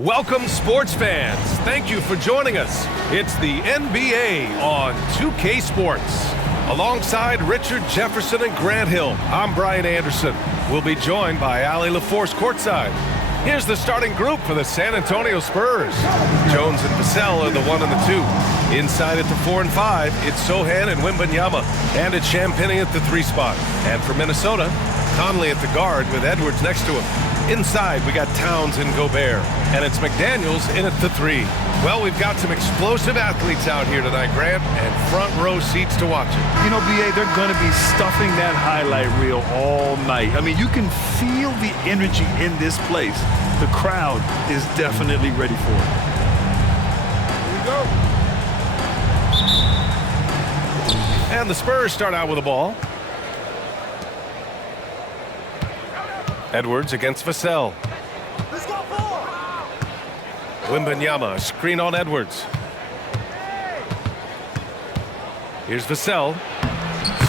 Welcome, sports fans. Thank you for joining us. It's the NBA on 2K Sports. Alongside Richard Jefferson and Grant Hill, I'm Brian Anderson. We'll be joined by Allie LaForce courtside. Here's the starting group for the San Antonio Spurs. Jones and Vassell are the 1 and the 2. Inside at the 4 and 5, it's Sohan and Wembanyama. And it's Champagnie at the 3 spot. And for Minnesota, Conley at the guard with Edwards next to him. Inside, we got Towns and Gobert. And it's McDaniels in at the 3. Well, we've got some explosive athletes out here tonight, Grant, and front row seats to watch it. You know, B.A., they're going to be stuffing that highlight reel all night. I mean, you can feel the energy in this place. The crowd is definitely ready for it. Here we go. And the Spurs start out with the ball. Edwards against Vassell. Wembanyama, screen on Edwards. Here's Vassell.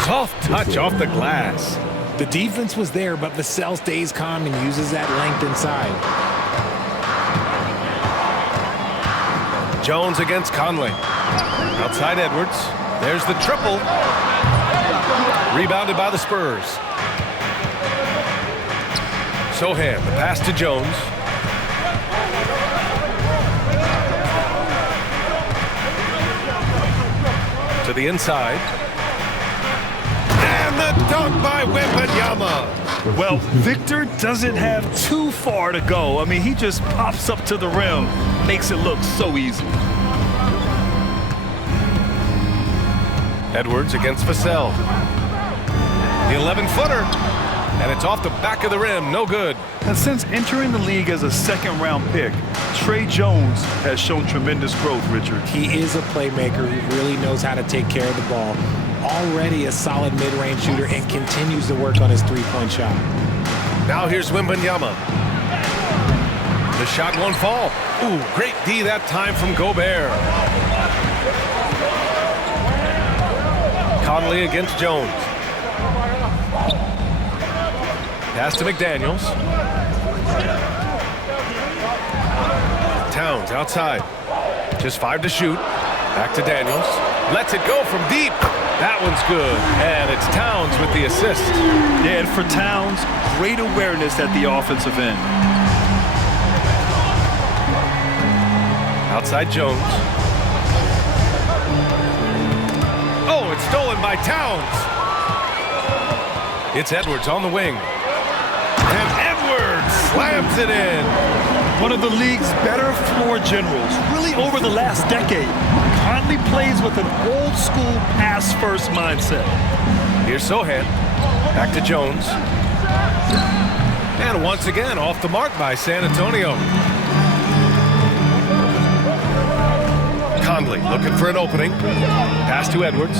Soft touch off the glass. The defense was there, but Vassell stays calm and uses that length inside. Jones against Conley. Outside Edwards. There's the triple. Rebounded by the Spurs. Sohan, the pass to Jones. To the inside. And the dunk by Wembanyama. Well, Victor doesn't have too far to go. I mean, he just pops up to the rim, makes it look so easy. Edwards against Vassell. The 11-footer. And it's off the back of the rim, no good. And since entering the league as a second-round pick, Trey Jones has shown tremendous growth, Richard. He is a playmaker who really knows how to take care of the ball. Already a solid mid-range shooter and continues to work on his three-point shot. Now here's Wembanyama. The shot won't fall. Ooh, great D that time from Gobert. Conley against Jones. Pass to McDaniels. Towns outside. Just 5 to shoot. Back to Daniels. Lets it go from deep. That one's good. And it's Towns with the assist. Yeah, and for Towns, great awareness at the offensive end. Outside Jones. Oh, it's stolen by Towns. It's Edwards on the wing. And Edwards slams it in. One of the league's better floor generals, really over the last decade. Conley plays with an old-school pass-first mindset. Here's Sohan. Back to Jones. And once again, off the mark by San Antonio. Conley looking for an opening. Pass to Edwards.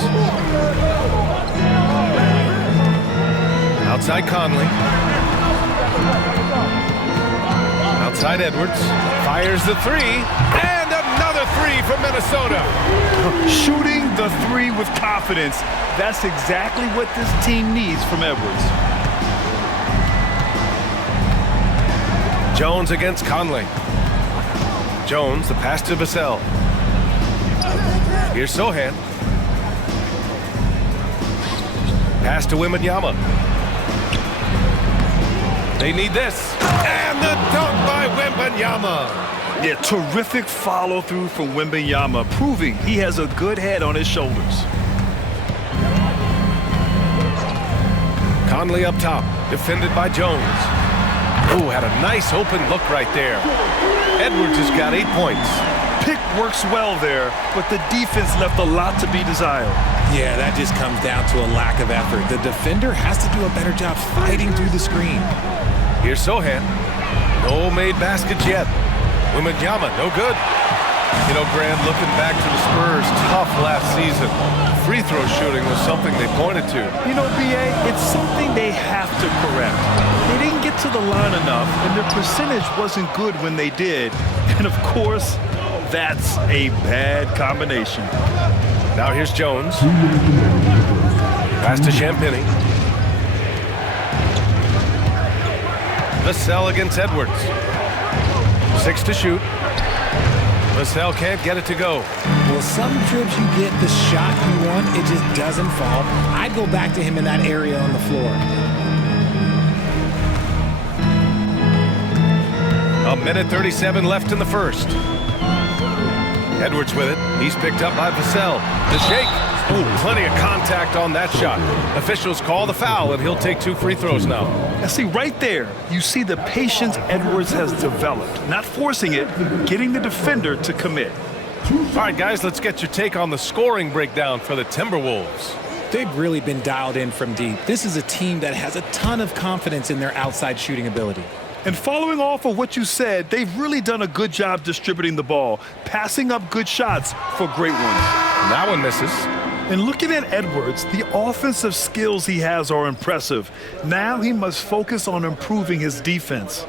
Outside Conley. Outside Edwards. Fires the 3. And another 3 from Minnesota. Shooting the 3 with confidence. That's exactly what this team needs from Edwards. Jones against Conley. Jones, the pass to Vassell. Here's Sohan. Pass to Wembanyama. They need this. And the dunk by Wembanyama. Yeah, terrific follow-through from Wembanyama, proving he has a good head on his shoulders. Conley up top, defended by Jones. Ooh, had a nice open look right there. Edwards has got 8 points. Pick works well there, but the defense left a lot to be desired. Yeah, that just comes down to a lack of effort. The defender has to do a better job fighting through the screen. Here's Sohan. No made baskets yet. Wembanyama, no good. You know, Grant, looking back to the Spurs, tough last season. Free throw shooting was something they pointed to. You know, B.A., it's something they have to correct. They didn't get to the line enough, and their percentage wasn't good when they did. And, of course, that's a bad combination. Now here's Jones. Pass to Champagnie. Vassell against Edwards. 6 to shoot. Vassell can't get it to go. Well, some trips you get the shot you want, it just doesn't fall. I'd go back to him in that area on the floor. A minute 37 left in the first. Edwards with it. He's picked up by Vassell. The shake. Ooh, plenty of contact on that shot. Officials call the foul, and he'll take 2 free throws now. And see, right there, you see the patience Edwards has developed. Not forcing it, getting the defender to commit. All right, guys, let's get your take on the scoring breakdown for the Timberwolves. They've really been dialed in from deep. This is a team that has a ton of confidence in their outside shooting ability. And following off of what you said, they've really done a good job distributing the ball, passing up good shots for great ones. That one misses. And looking at Edwards, the offensive skills he has are impressive. Now he must focus on improving his defense.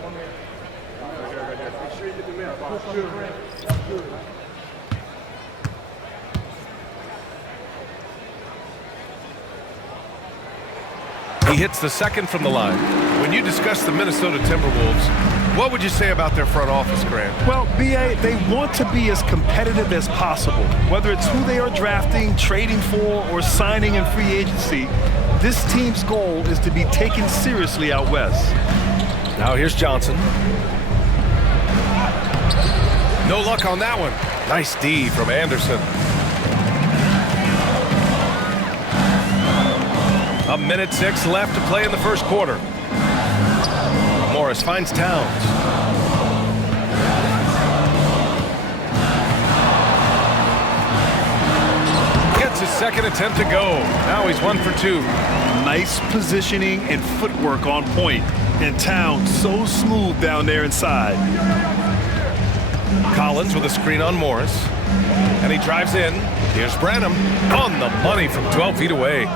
He hits the second from the line. When you discuss the Minnesota Timberwolves, what would you say about their front office, Grant? Well, B.A., they want to be as competitive as possible. Whether it's who they are drafting, trading for, or signing in free agency, this team's goal is to be taken seriously out west. Now here's Johnson. No luck on that one. Nice D from Anderson. A minute 6 left to play in the first quarter. Morris finds Towns. Gets his second attempt to go. Now he's 1 for 2. Nice positioning and footwork on point. And Towns so smooth down there inside. Collins with a screen on Morris. And he drives in. Here's Branham on the money from 12 feet away.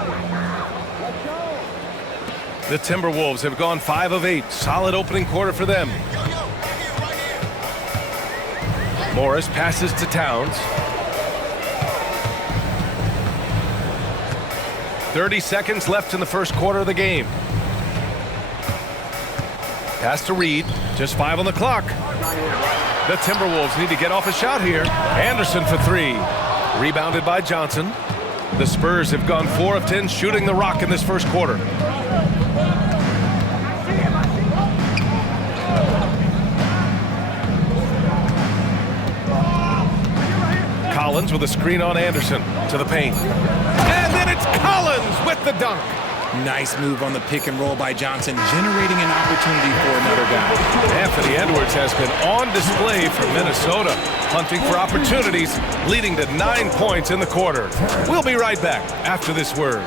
The Timberwolves have gone 5 of 8. Solid opening quarter for them. Morris passes to Towns. 30 seconds left in the first quarter of the game. Pass to Reed. Just 5 on the clock. The Timberwolves need to get off a shot here. Anderson for 3. Rebounded by Johnson. The Spurs have gone 4 of 10 shooting the rock in this first quarter. Collins with a screen on Anderson to the paint. And then it's Collins with the dunk. Nice move on the pick and roll by Johnson, generating an opportunity for another guy. Anthony Edwards has been on display for Minnesota, hunting for opportunities, leading to 9 points in the quarter. We'll be right back after this word.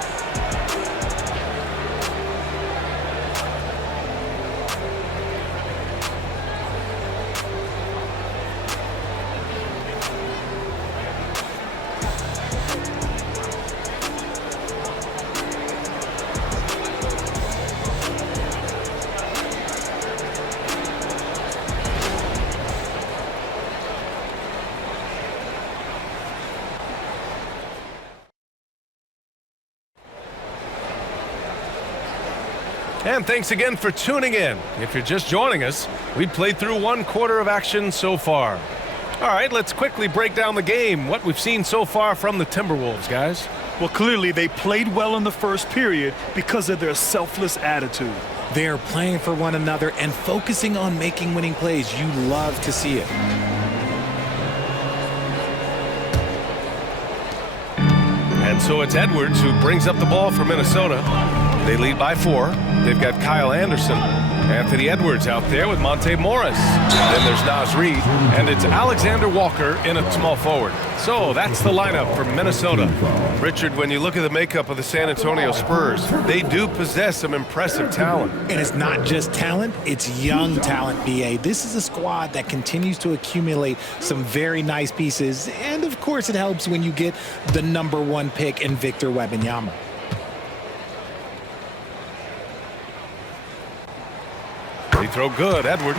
And thanks again for tuning in. If you're just joining us, we played through 1 quarter of action so far. All right, let's quickly break down the game, what we've seen so far from the Timberwolves, guys. Well, clearly they played well in the first period because of their selfless attitude. They are playing for one another and focusing on making winning plays. You love to see it. And so it's Edwards who brings up the ball for Minnesota. They lead by 4. They've got Kyle Anderson, Anthony Edwards out there with Monte Morris. Then there's Naz Reid, and it's Alexander Walker in a small forward. So that's the lineup for Minnesota. Richard, when you look at the makeup of the San Antonio Spurs, they do possess some impressive talent. And it's not just talent, it's young talent, B.A. This is a squad that continues to accumulate some very nice pieces. And, of course, it helps when you get the #1 pick in Victor Wembanyama. They throw good, Edwards.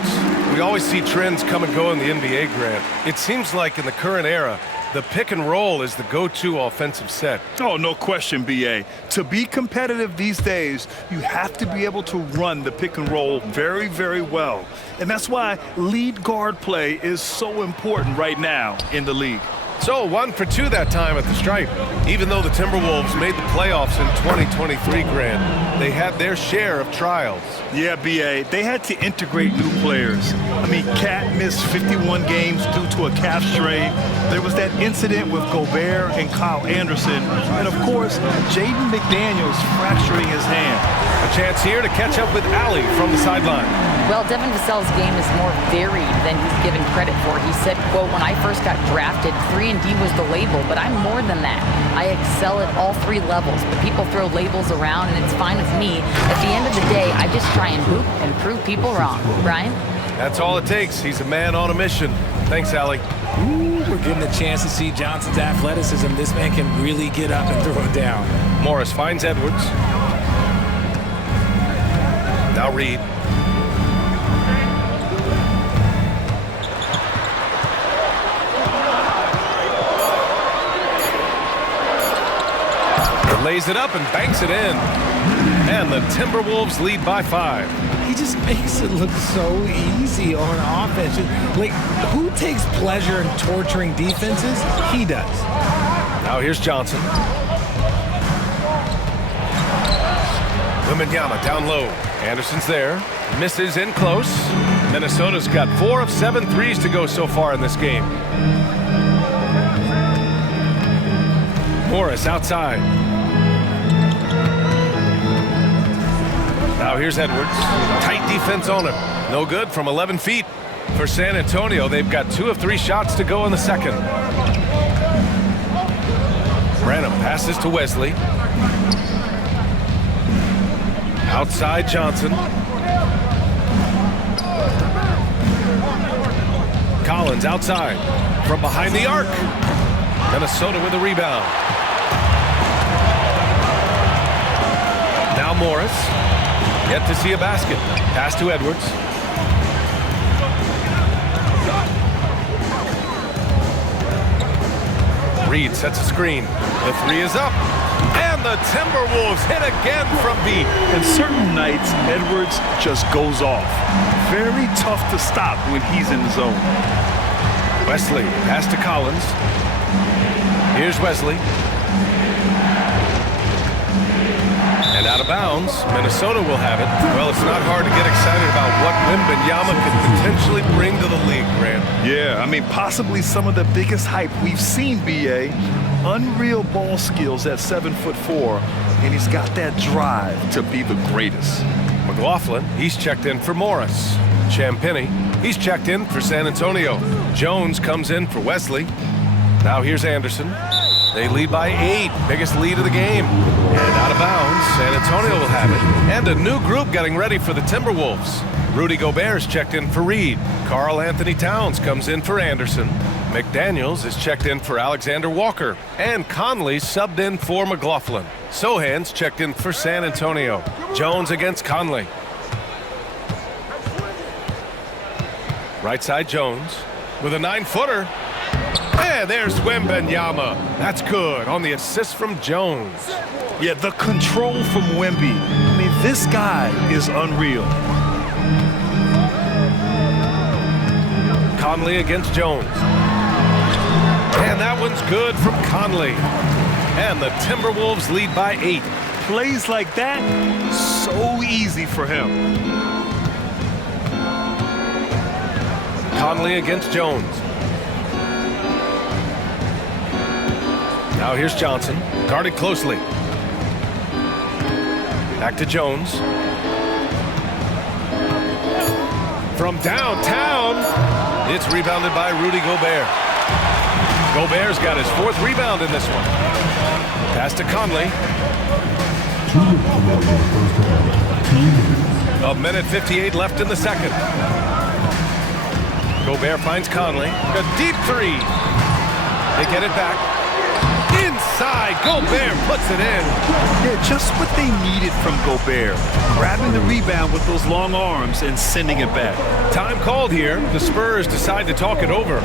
We always see trends come and go in the NBA, Grant. It seems like in the current era, the pick and roll is the go-to offensive set. Oh, no question, B.A. To be competitive these days, you have to be able to run the pick and roll very, very well. And that's why lead guard play is so important right now in the league. So 1 for 2 that time at the stripe. Even though the Timberwolves made the playoffs in 2023, Grant, they had their share of trials. Yeah, B.A., they had to integrate new players. I mean, Cat missed 51 games due to a calf strain. There was that incident with Gobert and Kyle Anderson. And, of course, Jaden McDaniels fracturing his hand. A chance here to catch up with Allie from the sideline. Well, Devin Vassell's game is more varied than he's given credit for. He said, quote, when I first got drafted, 3-and-D was the label, but I'm more than that. I excel at all 3 levels, but people throw labels around, and it's fine with me. At the end of the day, I just try and hoop and prove people wrong. Brian? That's all it takes. He's a man on a mission. Thanks, Allie. Ooh, we're getting a chance to see Johnson's athleticism. This man can really get up and throw it down. Morris finds Edwards. Now Reed. Lays it up and banks it in. And the Timberwolves lead by 5. He just makes it look so easy on offense. Like, who takes pleasure in torturing defenses? He does. Now here's Johnson. Wembanyama down low. Anderson's there. Misses in close. Minnesota's got 4 of 7 threes to go so far in this game. Morris outside. Now here's Edwards. Tight defense on him. No good from 11 feet. For San Antonio, they've got 2 of 3 shots to go in the second. Branham passes to Wesley. Outside Johnson. Collins outside. From behind the arc. Minnesota with a rebound. Now Morris. Yet to see a basket. Pass to Edwards. Reed sets a screen. The 3 is up. And the Timberwolves hit again from deep. And certain nights, Edwards just goes off. Very tough to stop when he's in the zone. Wesley, pass to Collins. Here's Wesley. And out of bounds, Minnesota will have it. Well, it's not hard to get excited about what Wembanyama could potentially bring to the league, Grant. Yeah, I mean, possibly some of the biggest hype we've seen, B.A. Unreal ball skills at 7'4", and he's got that drive to be the greatest. McLaughlin, he's checked in for Morris. Champagnie, he's checked in for San Antonio. Jones comes in for Wesley. Now here's Anderson. They lead by 8, biggest lead of the game. And out of bounds, San Antonio will have it. And a new group getting ready for the Timberwolves. Rudy Gobert's checked in for Reed. Karl Anthony Towns comes in for Anderson. McDaniels is checked in for Alexander Walker. And Conley subbed in for McLaughlin. Sohan's checked in for San Antonio. Jones against Conley. Right side Jones with a 9-footer. And there's Wembanyama. That's good on the assist from Jones. Yeah, the control from Wemby. I mean, this guy is unreal. Conley against Jones. And that one's good from Conley. And the Timberwolves lead by 8. Plays like that, so easy for him. Conley against Jones. Now here's Johnson, guarded closely. Back to Jones. From downtown, it's rebounded by Rudy Gobert. Gobert's got his 4th rebound in this one. Pass to Conley. 1:58 left in the second. Gobert finds Conley. A deep 3. They get it back. Inside, Gobert puts it in. Yeah, just what they needed from Gobert. Grabbing the rebound with those long arms and sending it back. Time called here. The Spurs decide to talk it over.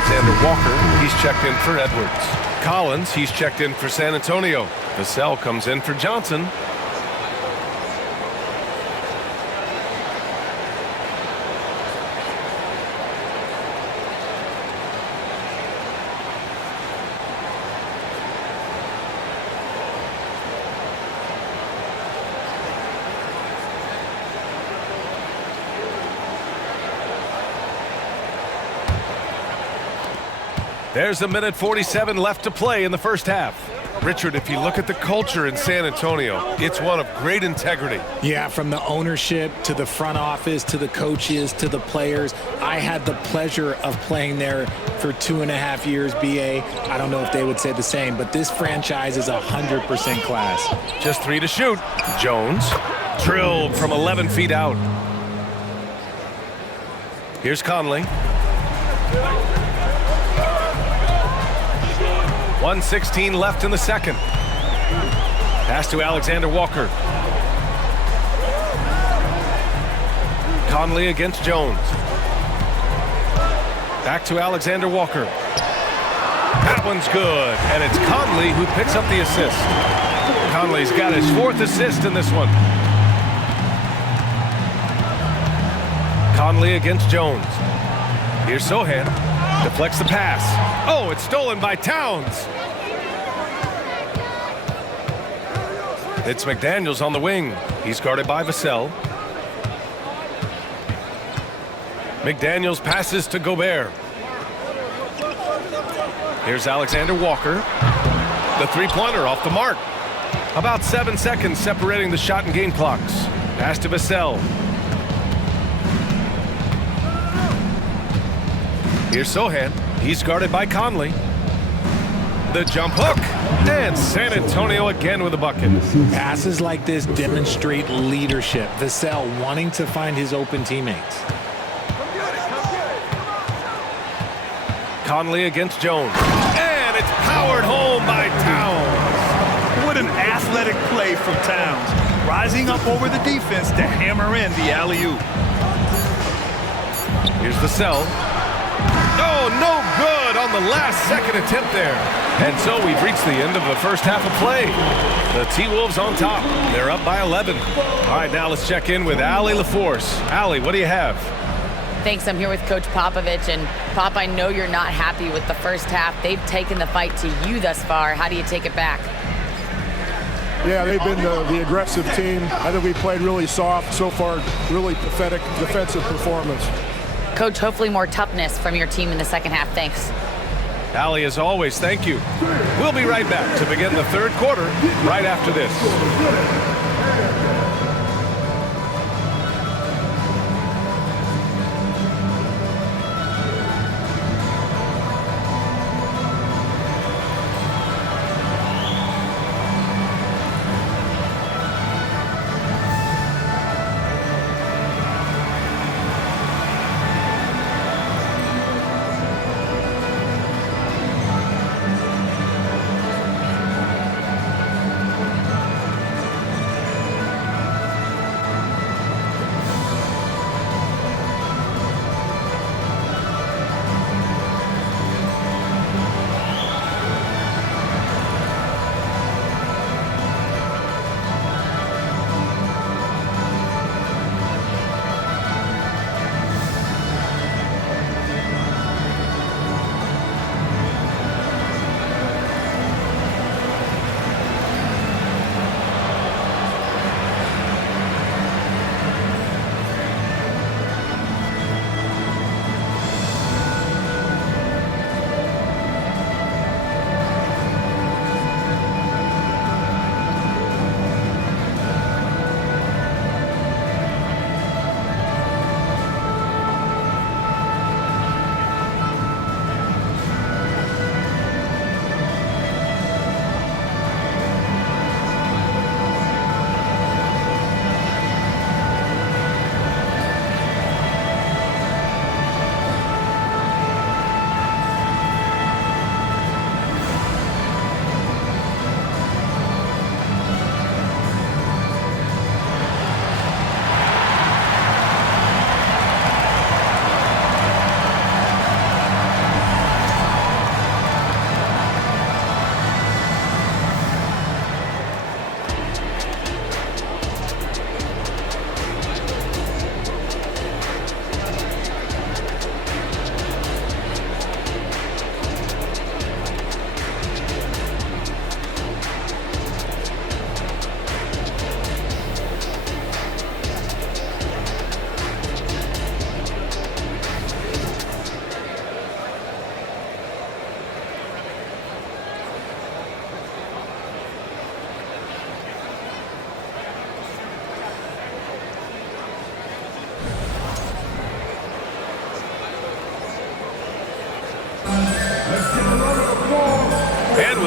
Alexander Walker, he's checked in for Edwards. Collins, he's checked in for San Antonio. Vassell comes in for Johnson. There's a minute 47 left to play in the first half. Richard, if you look at the culture in San Antonio, it's one of great integrity. Yeah, from the ownership to the front office to the coaches to the players. I had the pleasure of playing there for 2.5 years, BA. I don't know if they would say the same, but this franchise is 100% class. Just 3 to shoot. Jones drilled from 11 feet out. Here's Conley. 1:16 left in the second. Pass to Alexander Walker. Conley against Jones. Back to Alexander Walker. That one's good, and it's Conley who picks up the assist. Conley's got his 4th assist in this one. Conley against Jones. Here's Sohan. Deflects the pass. Oh, it's stolen by Towns. It's McDaniels on the wing. He's guarded by Vassell. McDaniels passes to Gobert. Here's Alexander Walker. The three-pointer off the mark. About 7 seconds separating the shot and game clocks. Pass to Vassell. Here's Sohan. He's guarded by Conley. The jump hook. And San Antonio again with a bucket. Passes like this demonstrate leadership. Vassell wanting to find his open teammates. Conley against Jones. And it's powered home by Towns. What an athletic play from Towns. Rising up over the defense to hammer in the alley-oop. Here's Vassell. Oh, no good on the last second attempt there. And so we've reached the end of the first half of play. The T-Wolves on top. They're up by 11. All right, now let's check in with Allie LaForce. Allie, what do you have? Thanks. I'm here with Coach Popovich. And, Pop, I know you're not happy with the first half. They've taken the fight to you thus far. How do you take it back? Yeah, they've been the aggressive team. I think we played really soft so far. Really pathetic defensive performance. Coach, hopefully more toughness from your team in the second half. Thanks. Allie, as always, thank you. We'll be right back to begin the third quarter right after this.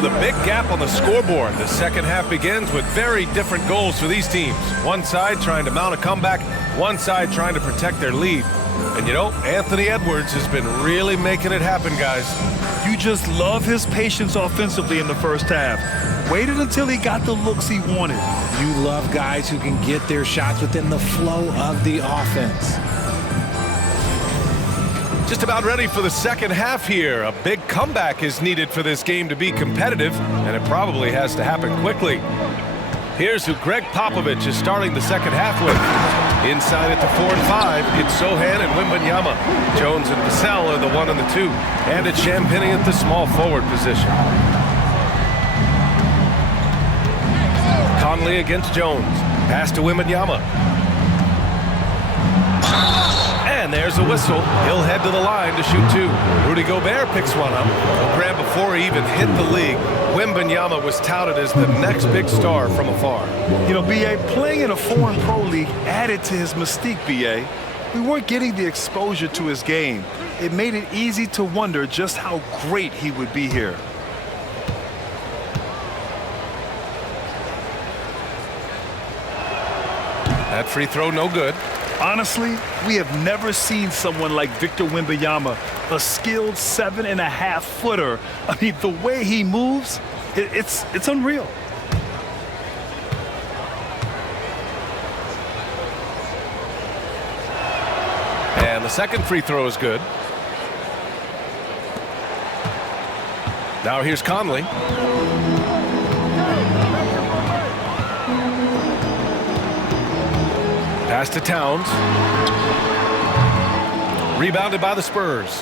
with a big gap on the scoreboard. The second half begins with very different goals for these teams. One side trying to mount a comeback, one side trying to protect their lead. And you know, Anthony Edwards has been really making it happen, guys. You just love his patience offensively in the first half. Waited until he got the looks he wanted. You love guys who can get their shots within the flow of the offense. Just about ready for the second half here. A big comeback is needed for this game to be competitive, and it probably has to happen quickly. Here's who Greg Popovich is starting the second half with. Inside at the 4 and 5, it's Sohan and Wembanyama. Jones and Vassell are the 1 and the 2. And it's Champagnie at the small forward position. Conley against Jones. Pass to Wembanyama. And there's a whistle. He'll head to the line to shoot 2. Rudy Gobert picks one up. A grab before he even hit the league. Wembanyama was touted as the next big star from afar. You know, B.A., playing in a foreign pro league added to his mystique, B.A. We weren't getting the exposure to his game. It made it easy to wonder just how great he would be here. That free throw no good. Honestly, we have never seen someone like Victor Wembanyama, a skilled 7.5-footer. I mean, the way he moves, it's unreal. And the second free throw is good. Now here's Conley. Pass to Towns. Rebounded by the Spurs.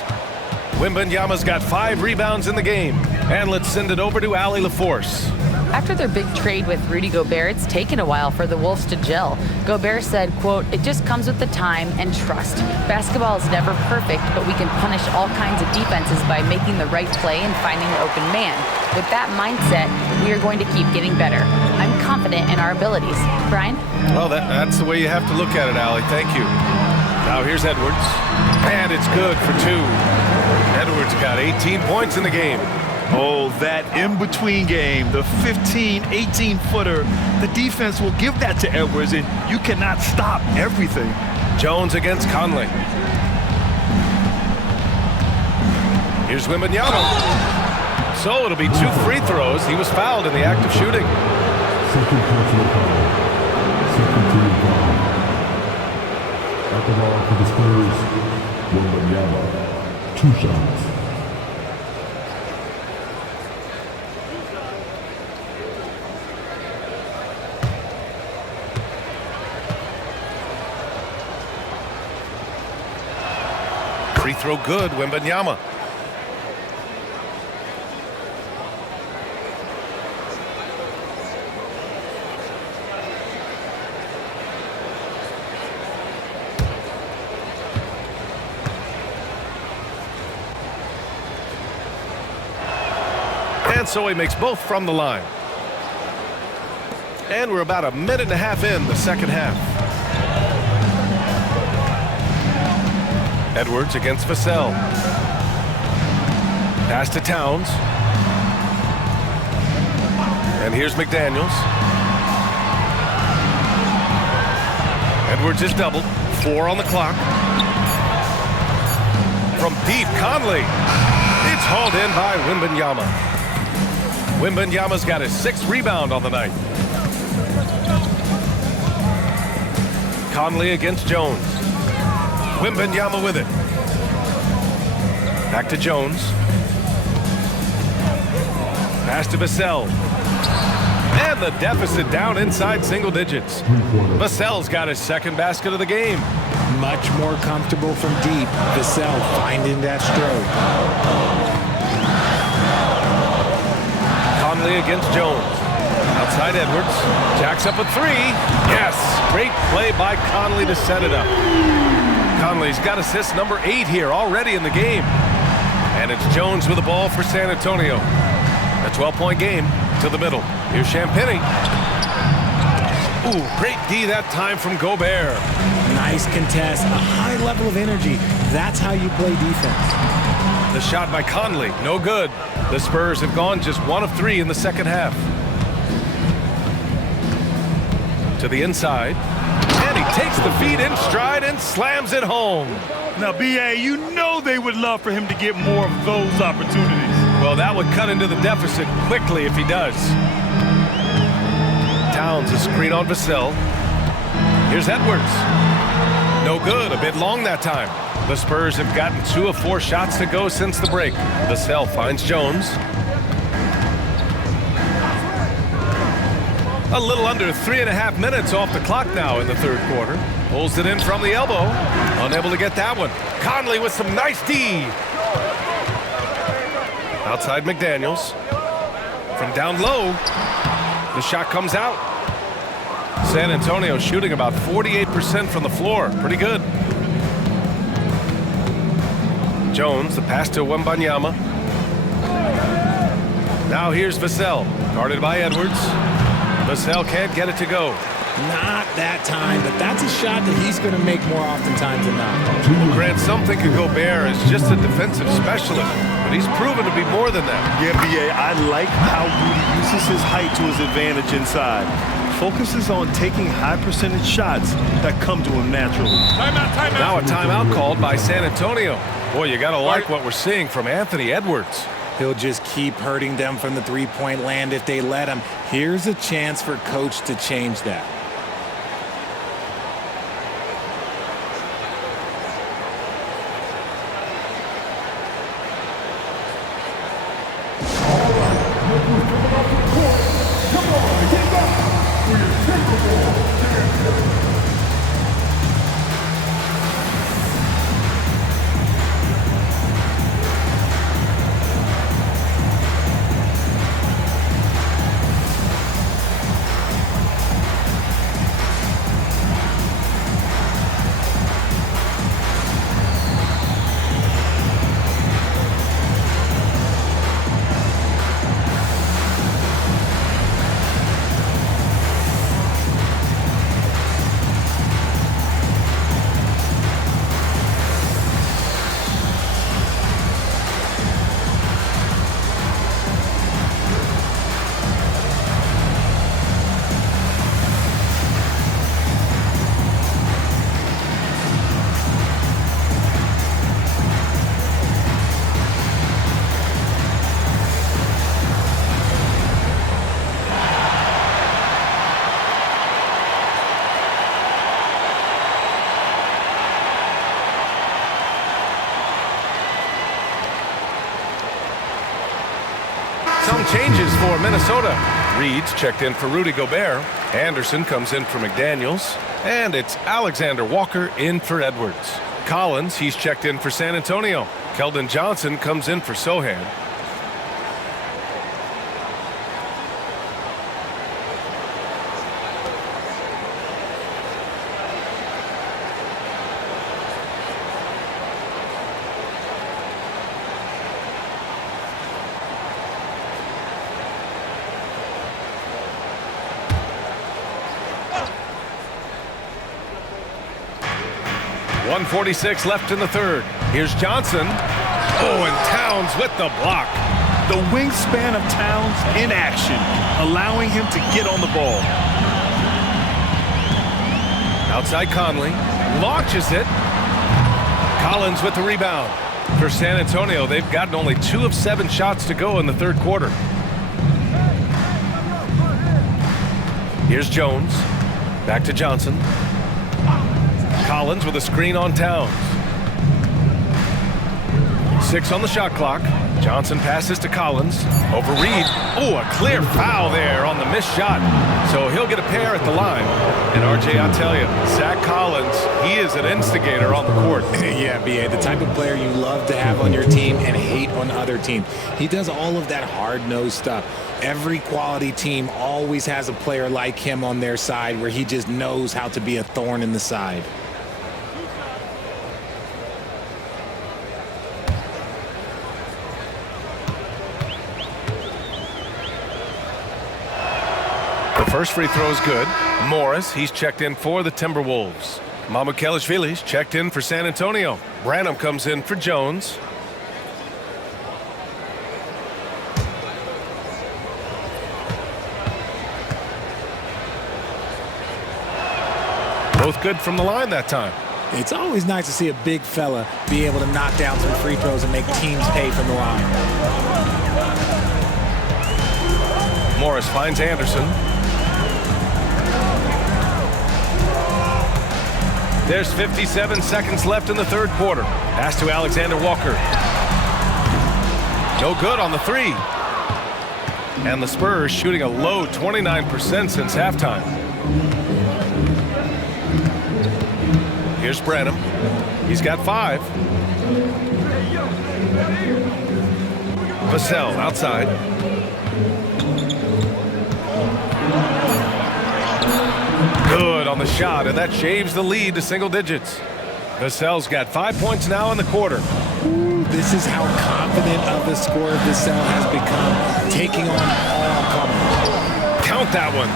Wembanyama's got 5 rebounds in the game. And let's send it over to Allie LaForce. After their big trade with Rudy Gobert, it's taken a while for the Wolves to gel. Gobert said, quote, "It just comes with the time and trust. Basketball is never perfect, but we can punish all kinds of defenses by making the right play and finding the open man. With that mindset, we are going to keep getting better. I'm confident in our abilities." Brian? Well, that's the way you have to look at it, Allie. Thank you. Now here's Edwards. And it's good for 2. Edwards got 18 points in the game. Oh, that in-between game, the 15, 18-footer. The defense will give that to Edwards, and you cannot stop everything. Jones against Conley. Here's Wembanyama. So it'll be 2 free throws. He was fouled in the act of shooting. Second personal foul. Second team foul. At the ball for the Spurs, Wembanyama. 2 shots. Free throw good, Wembanyama. And so he makes both from the line. And we're about a minute and a half in the second half. Edwards against Vassell. Pass to Towns. And here's McDaniels. Edwards is doubled. 4 on the clock. From deep, Conley. It's hauled in by Wembanyama. Wembanyama's got his 6th rebound on the night. Conley against Jones. Wembanyama with it. Back to Jones. Pass to Vassell. And the deficit down inside single digits. Vassell's got his 2nd basket of the game. Much more comfortable from deep. Vassell finding that stroke. Conley against Jones. Outside Edwards. Jacks up a 3. Yes! Great play by Conley to set it up. Conley's got assist number 8 here already in the game. And it's Jones with the ball for San Antonio. A 12-point game to the middle. Here's Champagnie. Ooh, great D that time from Gobert. Nice contest, a high level of energy. That's how you play defense. The shot by Conley, no good. The Spurs have gone just 1 of 3 in the second half. To the inside. And he takes the feed in stride and slams it home. Now, B.A., you know they would love for him to get more of those opportunities. Well, that would cut into the deficit quickly if he does. Towns a screen on Vassell. Here's Edwards. No good, a bit long that time. The Spurs have gotten 2 of 4 shots to go since the break. Vassell finds Jones. A little under 3.5 minutes off the clock now in the third quarter. Pulls it in from the elbow. Unable to get that one. Conley with some nice D. Outside McDaniels. From down low. The shot comes out. San Antonio shooting about 48% from the floor. Pretty good. Jones, the pass to Wembanyama. Now here's Vassell. Guarded by Edwards. Vassell can't get it to go. Not that time, but that's a shot that he's going to make more oftentimes than not. Well, Grant, some think of Gobert as just a defensive specialist, but he's proven to be more than that. Yeah, B.A., I like how Rudy uses his height to his advantage inside. Focuses on taking high percentage shots that come to him naturally. Timeout. Now a timeout called by San Antonio. Boy, you got to like what we're seeing from Anthony Edwards. He'll just keep hurting them from the three-point land if they let him. Here's a chance for Coach to change that. Some changes for Minnesota. Reed's checked in for Rudy Gobert. Anderson comes in for McDaniels. And it's Alexander Walker in for Edwards. Collins, he's checked in for San Antonio. Keldon Johnson comes in for Sohan. .146 left in the third. Here's Johnson. Oh, and Towns with the block. The wingspan of Towns in action, allowing him to get on the ball. Outside Conley. Launches it. Collins with the rebound. For San Antonio, they've gotten only 2 of 7 shots to go in the third quarter. Here's Jones. Back to Johnson. Collins with a screen on Towns. 6 on the shot clock. Johnson passes to Collins. Over Reed. Oh, a clear foul there on the missed shot. So he'll get a pair at the line. And RJ, I'll tell you, Zach Collins, he is an instigator on the court. Yeah, B.A., the type of player you love to have on your team and hate on other teams. He does all of that hard-nosed stuff. Every quality team always has a player like him on their side where he just knows how to be a thorn in the side. The first free throw is good. Morris, he's checked in for the Timberwolves. Mamukelashvili's checked in for San Antonio. Branham comes in for Jones. Both good from the line that time. It's always nice to see a big fella be able to knock down some free throws and make teams pay from the line. Morris finds Anderson. There's 57 seconds left in the third quarter. Pass to Alexander Walker. No good on the three. And the Spurs shooting a low 29% since halftime. Here's Branham. He's got 5. Vassell outside. Good on the shot, and that shaves the lead to single digits. Vassell's got 5 points now in the quarter. Ooh, this is how confident of a scorer Vassell has become, taking on all comers. Count that one.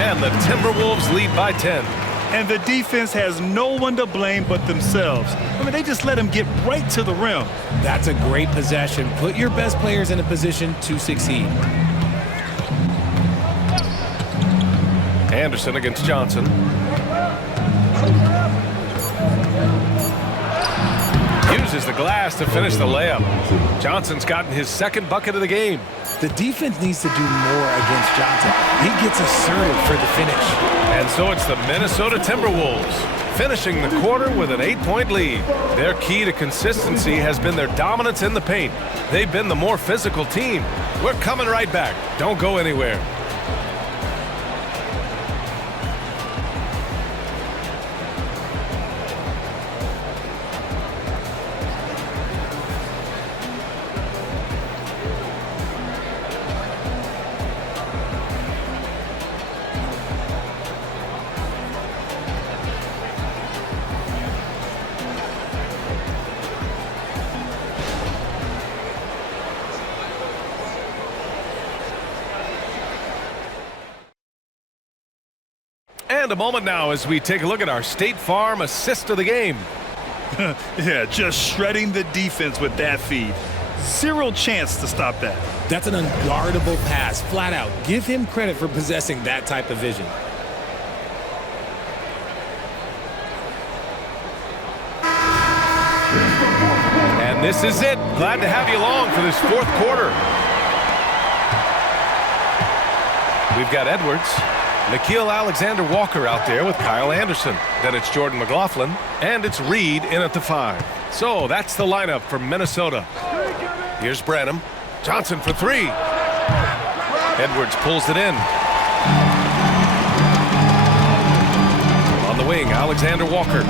And the Timberwolves lead by 10. And the defense has no one to blame but themselves. I mean, they just let him get right to the rim. That's a great possession. Put your best players in a position to succeed. Anderson against Johnson. Uses the glass to finish the layup. Johnson's gotten his second bucket of the game. The defense needs to do more against Johnson. He gets assertive for the finish. And so it's the Minnesota Timberwolves finishing the quarter with an 8-point lead. Their key to consistency has been their dominance in the paint. They've been the more physical team. We're coming right back. Don't go anywhere. And a moment now as we take a look at our State Farm assist of the game. Yeah, just shredding the defense with that feed. Zero chance to stop that. That's an unguardable pass, flat out. Give him credit for possessing that type of vision. And this is it. Glad to have you along for this fourth quarter. We've got Edwards, Nickeil Alexander-Walker out there with Kyle Anderson. Then it's Jordan McLaughlin, and it's Reed in at the 5. So that's the lineup for Minnesota. Here's Branham. Johnson for 3. Edwards pulls it in. On the wing, Alexander-Walker.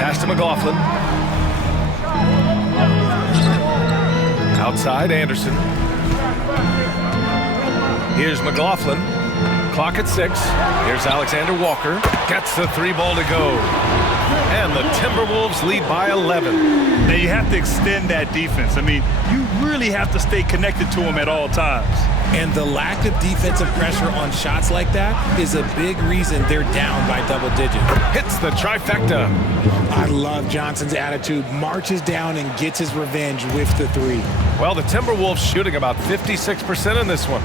Pass to McLaughlin. Outside, Anderson. Here's McLaughlin. Clock at 6. Here's Alexander Walker. Gets the 3 ball to go. And the Timberwolves lead by 11. Now you have to extend that defense. I mean, you really have to stay connected to them at all times. And the lack of defensive pressure on shots like that is a big reason they're down by double digits. Hits the trifecta. I love Johnson's attitude. Marches down and gets his revenge with the 3. Well, the Timberwolves shooting about 56% in this one.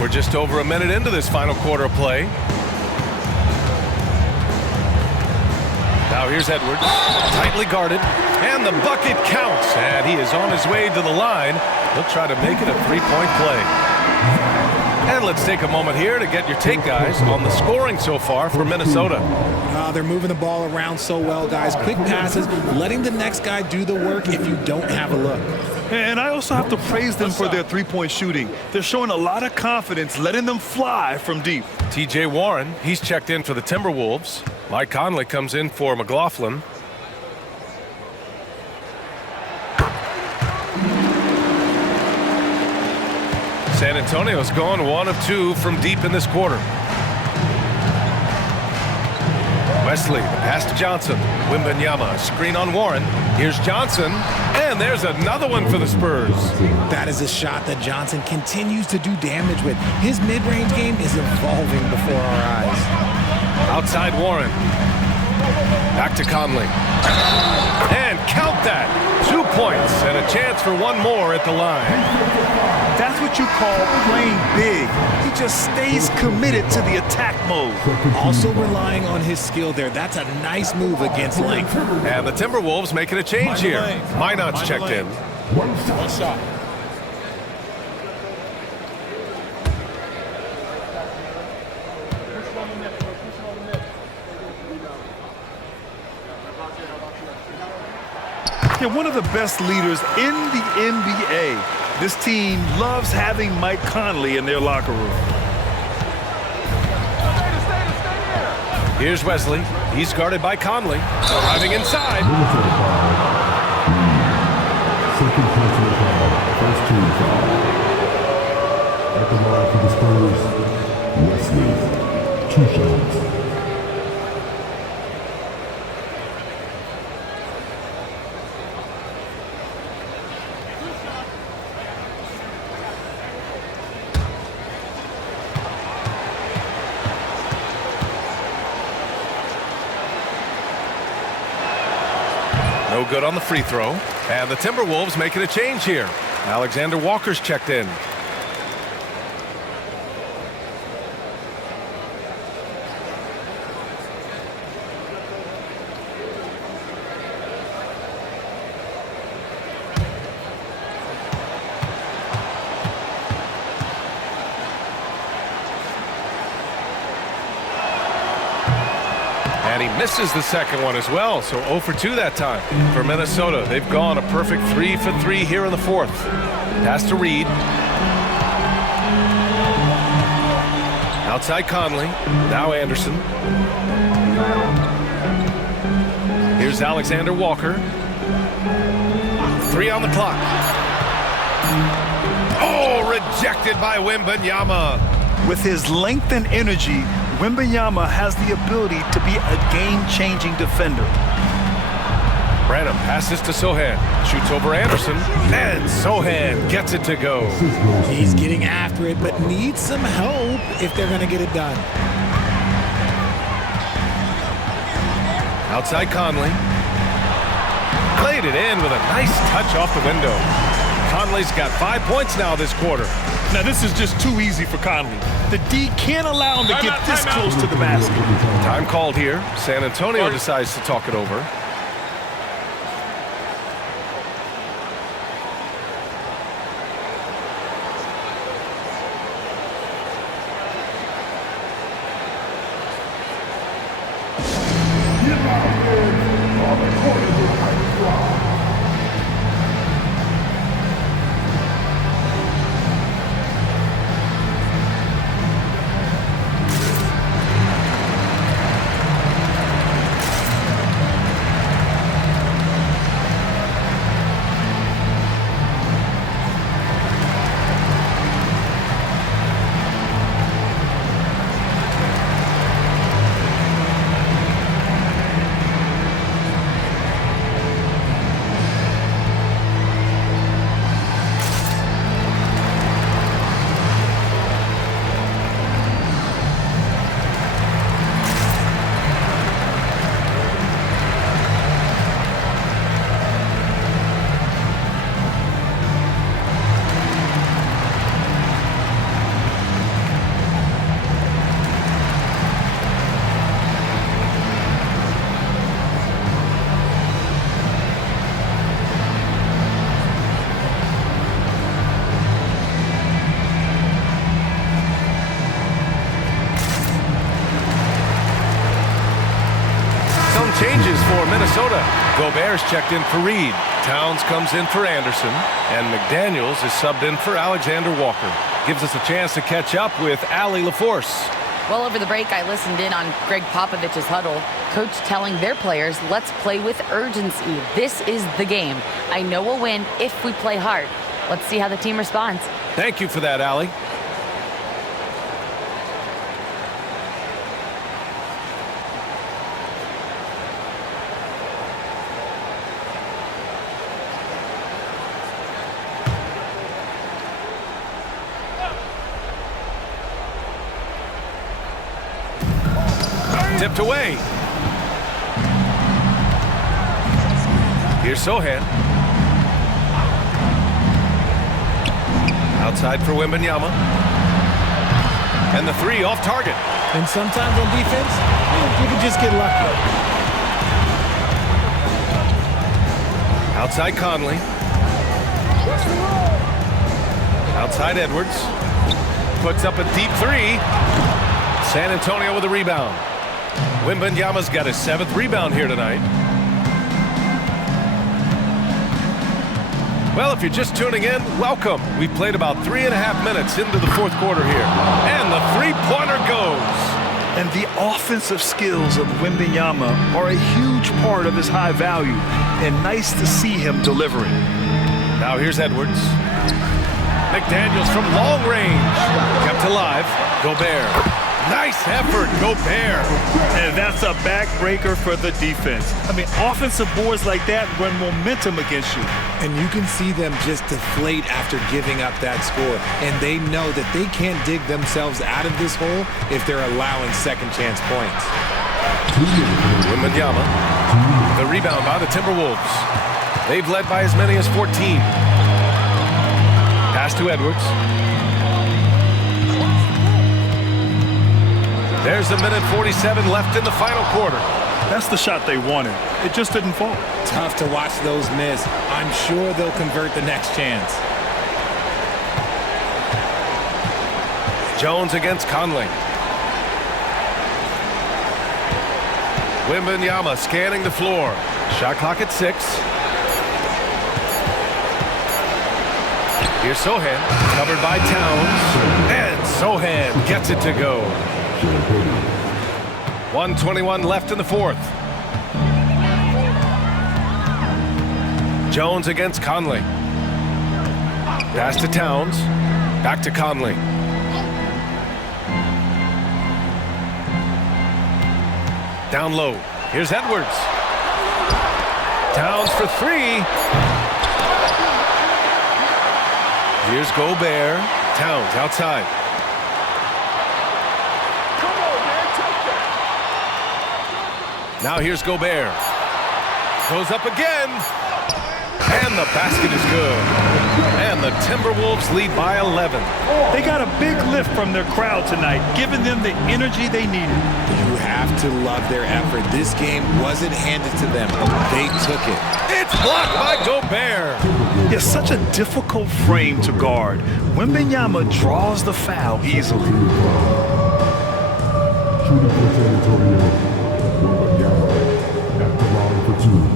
We're just over a minute into this final quarter of play. Now here's Edwards, tightly guarded, and the bucket counts, and he is on his way to the line. He'll try to make it a 3-point play. And let's take a moment here to get your take, guys, on the scoring so far for Minnesota. They're moving the ball around so well, guys. Quick passes, letting the next guy do the work if you don't have a look. And I also have to praise them for their 3-point shooting. They're showing a lot of confidence, letting them fly from deep. T.J. Warren, he's checked in for the Timberwolves. Mike Conley comes in for McLaughlin. San Antonio's gone 1 of 2 from deep in this quarter. Wesley, the pass to Johnson. Wembanyama, screen on Warren. Here's Johnson, and there's another one for the Spurs. That is a shot that Johnson continues to do damage with. His mid-range game is evolving before our eyes. Outside Warren. Back to Conley. And count that. 2 points and a chance for one more at the line. That's what you call playing big. He just stays committed to the attack mode. Also relying on his skill there. That's a nice move against length. And the Timberwolves making a change here. Minot's checked in. One shot. They're one of the best leaders in the NBA. This team loves having Mike Conley in their locker room. Here's Wesley. He's guarded by Conley. Arriving inside. Second personal foul. First team foul. At the line for the Spurs, Wesley. 2 shots. No good on the free throw. And the Timberwolves making a change here. Alexander Walker's checked in. And he misses the second one as well, so 0 for 2 that time. For Minnesota, they've gone a perfect 3 for 3 here in the fourth. Pass to Reed. Outside Conley. Now Anderson. Here's Alexander Walker. 3 on the clock. Oh, rejected by Wembanyama. With his length and energy, Wembanyama has the ability to be a game-changing defender. Branham passes to Sohan. Shoots over Anderson. And Sohan gets it to go. He's getting after it, but needs some help if they're going to get it done. Outside Conley. Played it in with a nice touch off the window. Conley's got 5 points now this quarter. Now, this is just too easy for Conley. The D can't allow him to get this close to the basket. Time called here. San Antonio decides to talk it over. Changes for Minnesota. Gobert's checked in for Reed. Towns comes in for Anderson. And McDaniels is subbed in for Alexander Walker. Gives us a chance to catch up with Allie LaForce. Well, over the break, I listened in on Greg Popovich's huddle. Coach telling their players, let's play with urgency. This is the game. I know we'll win if we play hard. Let's see how the team responds. Thank you for that, Allie. Tipped away. Here's Sohan. Outside for Wembanyama. And the three off target. And sometimes on defense, you can just get lucky. Outside Conley. Outside Edwards. Puts up a deep three. San Antonio with a rebound. Wembanyama's got his 7th rebound here tonight. Well, if you're just tuning in, welcome. We played about 3.5 minutes into the 4th quarter here. And the three-pointer goes. And the offensive skills of Wembanyama are a huge part of his high value. And nice to see him delivering. Now here's Edwards. McDaniels from long range. Kept alive. Gobert. Nice effort, Gobert. And that's a backbreaker for the defense. I mean, offensive boards like that run momentum against you. And you can see them just deflate after giving up that score. And they know that they can't dig themselves out of this hole if they're allowing second chance points. Wembanyama. The rebound by the Timberwolves. They've led by as many as 14. Pass to Edwards. There's a minute 47 left in the final quarter. That's the shot they wanted. It just didn't fall. Tough to watch those miss. I'm sure they'll convert the next chance. Jones against Conley. Wembanyama scanning the floor. Shot clock at 6. Here's Sohan, covered by Towns. And Sohan gets it to go. 1:21 left in the 4th. Jones against Conley. Pass to Towns. Back to Conley. Down low. Here's Edwards. Towns for 3. Here's Gobert. Towns outside. Now here's Gobert. Goes up again. And the basket is good. And the Timberwolves lead by 11. They got a big lift from their crowd tonight, giving them the energy they needed. You have to love their effort. This game wasn't handed to them. They took it. It's blocked by Gobert. It's such a difficult frame to guard. Wembanyama draws the foul easily. Shooting for San Antonio, Wembanyama at the line for 2.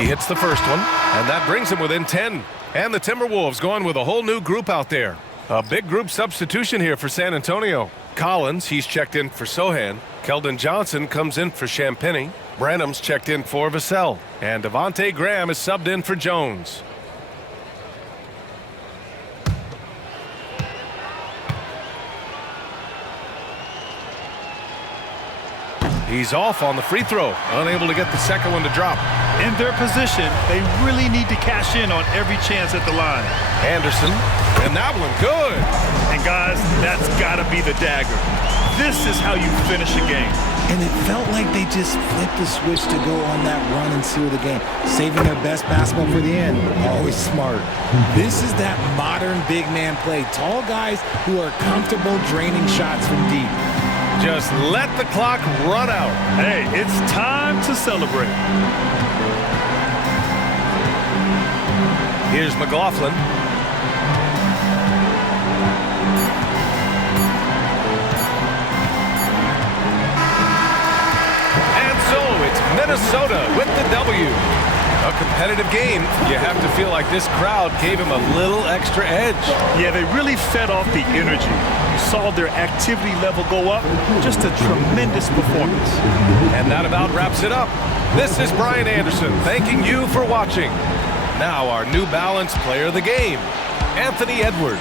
He hits the first one, and that brings him within 10. And the Timberwolves going with a whole new group out there. A big group substitution here for San Antonio. Collins, he's checked in for Sohan. Keldon Johnson comes in for Champagny. Branham's checked in for Vassell. And Devontae Graham is subbed in for Jones. He's off on the free throw, unable to get the second one to drop. In their position, they really need to cash in on every chance at the line. Anderson, and that one good. And guys, that's got to be the dagger. This is how you finish a game. And it felt like they just flipped the switch to go on that run and seal the game, saving their best basketball for the end. Always smart. This is that modern big man play. Tall guys who are comfortable draining shots from deep. Just let the clock run out. Hey, it's time to celebrate. Here's McLaughlin. And so it's Minnesota with the W. A competitive game. You have to feel like this crowd gave him a little extra edge. Yeah, they really fed off the energy. You saw their activity level go up. Just a tremendous performance. And that about wraps it up. This is Brian Anderson thanking you for watching. Now our New Balance player of the game, Anthony Edwards.